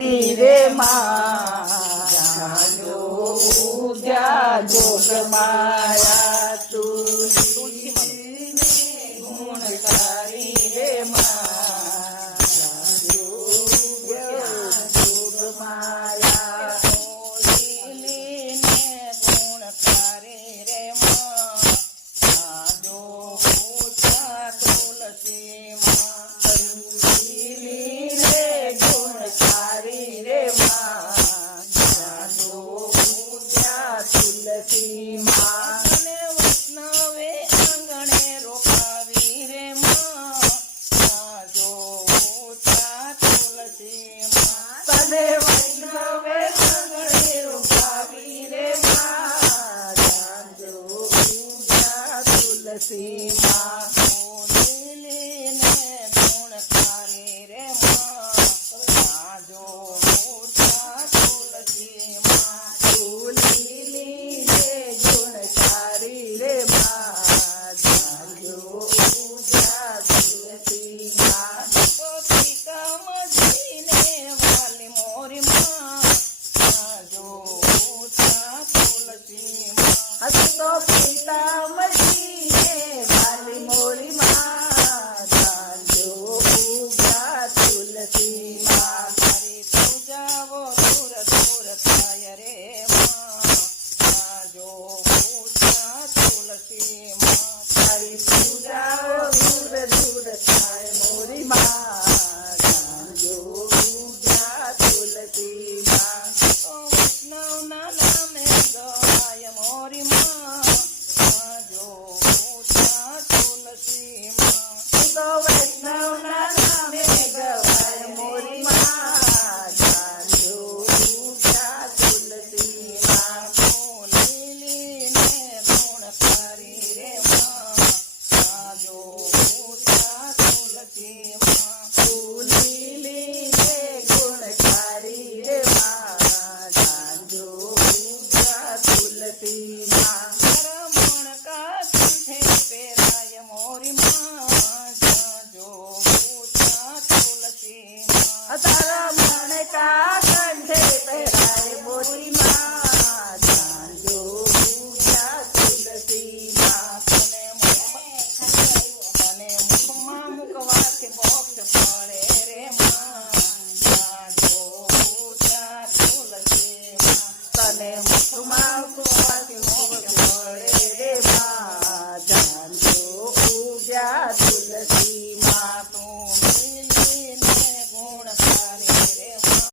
રે જાનો ઉજા જોગ માયા તુલસી ગુણકારી રે જાનો જોગ માયા તુલસી ગુણકારી રે જાનો ઉજા તુલસી તુલસી માં અને વૈષ્ણવે આંગણે રોકાવી રે જો તુલસી માં તને વૈષ્ણવે આંગણે રોકાવી રે જો તુલસી માં લીલીને ગુણકારી રે જો તુલસી માં તો પિતા મજીને વાલી મોરી માં જાજો પૂજા તુલસી માં તારી પૂજાઓ દૂર દૂર થાય રે જાજો પૂજા તુલસી માં તારી પૂજાઓ દૂર દૂર થાય મોરી માં જાજો પૂજા તુલસી માં વૈષ્ણવના નામે ગવાય મોરી માં વૈષ્ણવના નામે ગવાય મોરી માં જાજો પૂજા તુલસી માં લીલીને ગુણકારી રે જાજો પૂજા તુલસી માં લીલીને ગુણકારી રે જાજો પૂજા તુલસી માં રમણ કા કંઠે પેરાય મોરી તારા મણ કા કંઠે પહેરાય મોરી માં જાજો પૂજા તુલસી માં તને મુખમાં મુકવાથી મોક્ષ પડે રે જાજો પૂજા તુલસી માં તને મુખમાં